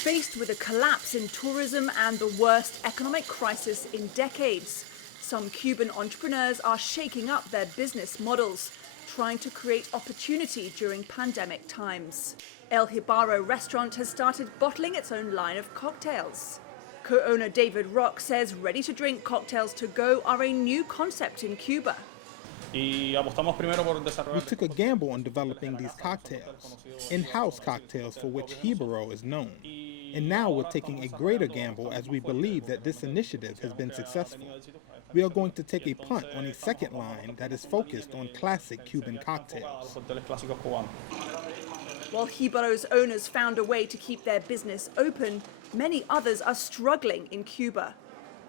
Faced with a collapse in tourism and the worst economic crisis in decades, some Cuban entrepreneurs are shaking up their business models, trying to create opportunity during pandemic times. El Jibaro restaurant has started bottling its own line of cocktails. Co-owner David Rock says ready-to-drink cocktails to go are a new concept in Cuba. We took a gamble on developing these cocktails, in-house cocktails for which Jibaro is known. And now we're taking a greater gamble as we believe that this initiative has been successful. We are going to take a punt on a second line that is focused on classic Cuban cocktails. While Jibaro's owners found a way to keep their business open, many others are struggling in Cuba.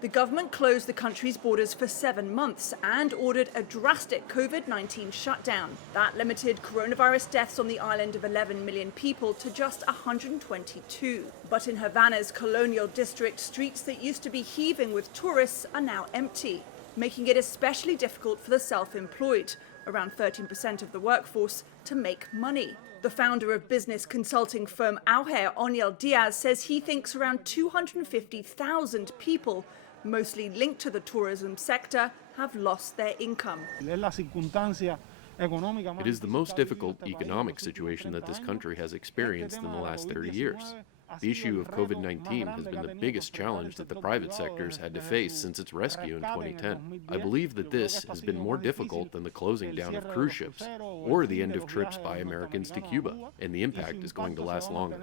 The government closed the country's borders for 7 months and ordered a drastic COVID-19 shutdown. That limited coronavirus deaths on the island of 11 million people to just 122. But in Havana's colonial district, streets that used to be heaving with tourists are now empty, making it especially difficult for the self-employed, around 13% of the workforce, to make money. The founder of business consulting firm Auger, Oniel Diaz, says he thinks around 250,000 people, mostly linked to the tourism sector, have lost their income. It is the most difficult economic situation that this country has experienced in the last 30 years. The issue of COVID-19 has been the biggest challenge that the private sector has had to face since its rescue in 2010. I believe that this has been more difficult than the closing down of cruise ships or the end of trips by Americans to Cuba, and the impact is going to last longer.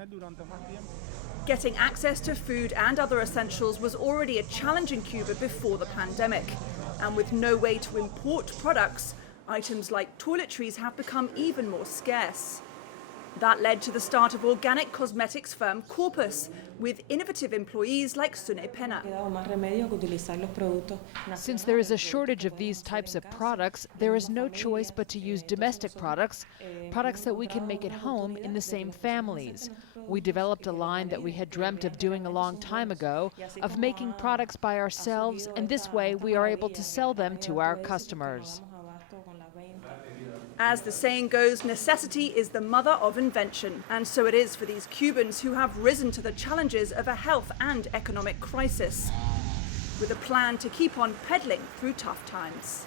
Getting access to food and other essentials was already a challenge in Cuba before the pandemic. And with no way to import products, items like toiletries have become even more scarce. That led to the start of organic cosmetics firm Corpus, with innovative employees like Sune Pena. Since there is a shortage of these types of products, there is no choice but to use domestic products, products that we can make at home in the same families. We developed a line that we had dreamt of doing a long time ago, of making products by ourselves, and this way we are able to sell them to our customers. As the saying goes, necessity is the mother of invention. And so it is for these Cubans who have risen to the challenges of a health and economic crisis, with a plan to keep on peddling through tough times.